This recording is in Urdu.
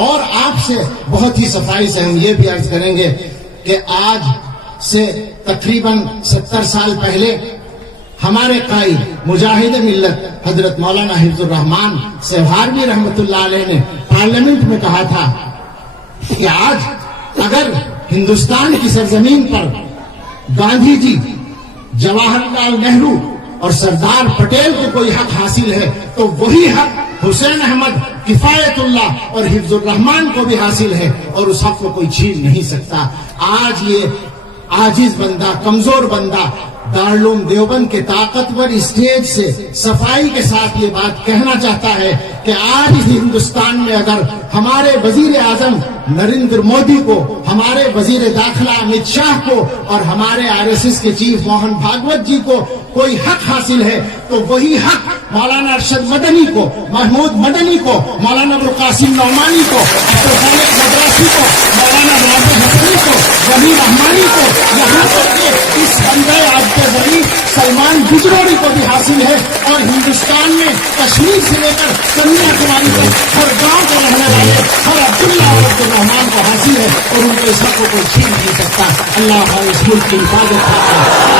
اور آپ سے بہت ہی صفائی سے ہم یہ بھی عرض کریں گے کہ آج سے تقریباً 70 سال پہلے ہمارے قائد مجاہد ملت حضرت مولانا حفظ الرحمان سہاروی رحمت اللہ علیہ نے پارلیمنٹ میں کہا تھا کہ آج اگر ہندوستان کی سرزمین پر گاندھی جی، جواہر لال نہرو اور سردار پٹیل کو کوئی حق حاصل ہے تو وہی حق حسین احمد، کفایت اللہ اور حفظ الرحمان کو بھی حاصل ہے، اور اس حق کو کوئی چھین نہیں سکتا۔ آج یہ عاجز بندہ، کمزور بندہ دارالعلوم دیوبند کے طاقتور اسٹیج سے صفائی کے ساتھ یہ بات کہنا چاہتا ہے کہ آج ہندوستان میں اگر ہمارے وزیر اعظم نریندر مودی کو، ہمارے وزیر داخلہ امت شاہ کو اور ہمارے RSS کے چیف موہن بھاگوت جی کو کوئی حق حاصل ہے تو وہی حق مولانا ارشد مدنی کو، محمود مدنی کو، مولانا ابوالقاسم نعمانی کو، عبدالخالق مدرسی کو، مولانا ناصر حسنی کو، ولی رحمانی کو، یہاں تک کہ اس بندے عبد زمین سلمان گجروری کو بھی حاصل ہے، اور ہندوستان میں کشمیر سے لے کر کنیا کماری تک ہر گاؤں کے رہنے والے ہر عبداللہ اور عبد الرحمان کو حاصل ہے، اور ان کو اس حق کو کوئی چھین نہیں سکتا۔ اللہ ہمارے اس ملک کی حفاظت کرتا ہے۔